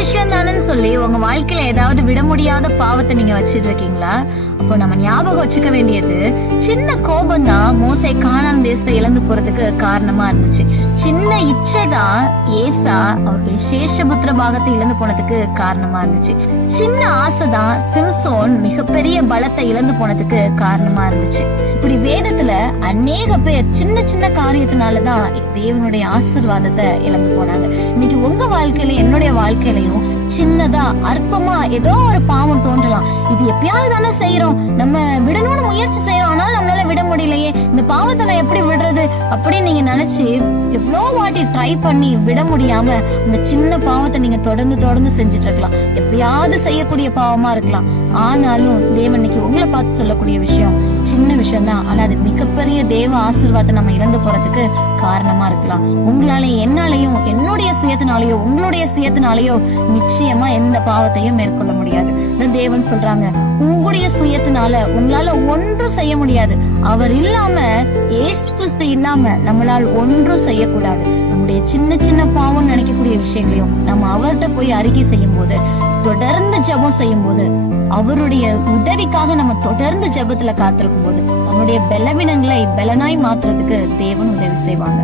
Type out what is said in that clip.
விஷயம் தானேன்னு சொல்லி உங்க வாழ்க்கையில ஏதாவது விட முடியாத பாவத்தை நீங்க வச்சிட்டு இருக்கீங்களா? அப்போ நம்ம ஞாபகம் வச்சுக்க வேண்டியது, சின்ன கோபம் தான் மோசே கானான் தேசத்தை இழந்து போறதுக்கு காரணமா இருந்துச்சு. சின்ன இச்சை தான் ஏசா அவருடைய சேஷபுத்திர பாகத்தை இழந்து போனதுக்கு காரணமா இருந்துச்சு. சின்ன ஆசைதான் சிம்சோன் மிகப்பெரிய பலத்தை இழந்து போனதுக்கு காரணமா இருந்துச்சு. இப்படி வேதத்துல அநேக பேர் சின்ன சின்ன காரியத்தினாலதான் தேவனுடைய ஆசீர்வாதத்தை இழந்து போனாங்க. இன்னைக்கு உங்க வாழ்க்கையில என்னுடைய வாழ்க்கையிலையும் சின்னதா அற்பமா ஏதோ ஒரு பாவம் தோன்றலாம். இது எப்பயாவது தானே செய்யறோம், நம்ம விடணும்னு முயற்சி செய்யறோம், ஆனாலும் நம்மளால விட முடியலையே, இந்த பாவத்தை நான் எப்படி விடுறது அப்படின்னு நீங்க நினைச்சு எவ்வளவு வாட்டி ட்ரை பண்ணி விட முடியாம இந்த சின்ன பாவத்தை நீங்க தொடர்ந்து செஞ்சுட்டு இருக்கலாம். எப்பயாவது செய்யக்கூடிய பாவமா இருக்கலாம். ஆனாலும் தேவன் இன்னைக்கு உங்களை பார்த்து சொல்லக்கூடிய விஷயம் சின்ன விஷயம் தான், ஆனா அது மிகப்பெரிய தேவ ஆசீர்வாதத்தை நம்ம இழந்து போறதுக்கு காரணமா இருக்கலாம். உங்களாலையும் என்னாலையும் என்னுடைய சுயத்தினாலேயோ உங்களுடைய சுயத்தினாலேயோ நிச்சயமா எந்த பாவத்தையும் மேற்கொள்ள முடியாது. தேவன் சொல்றாங்க, உங்களுடைய சுயத்தினால உங்களால ஒன்றும் செய்ய முடியாது. அவர் இல்லாம, இயேசு கிறிஸ்து இல்லாம நம்மளால் ஒன்றும் செய்யக்கூடாது. நம்முடைய சின்ன சின்ன பாவம் நினைக்கக்கூடிய விஷயங்களையும் நம்ம அவர்கிட்ட போய் அறிக்கை செய்யும் போது, தொடர்ந்து ஜெபம் செய்யும் போது, அவருடைய உதவிக்காக நம்ம தொடர்ந்து ஜெபத்துல காத்திருக்கும் போது, நம்முடைய பலவீனங்களை பலனாய் மாத்துறதுக்கு தேவன் உதவி செய்வாங்க.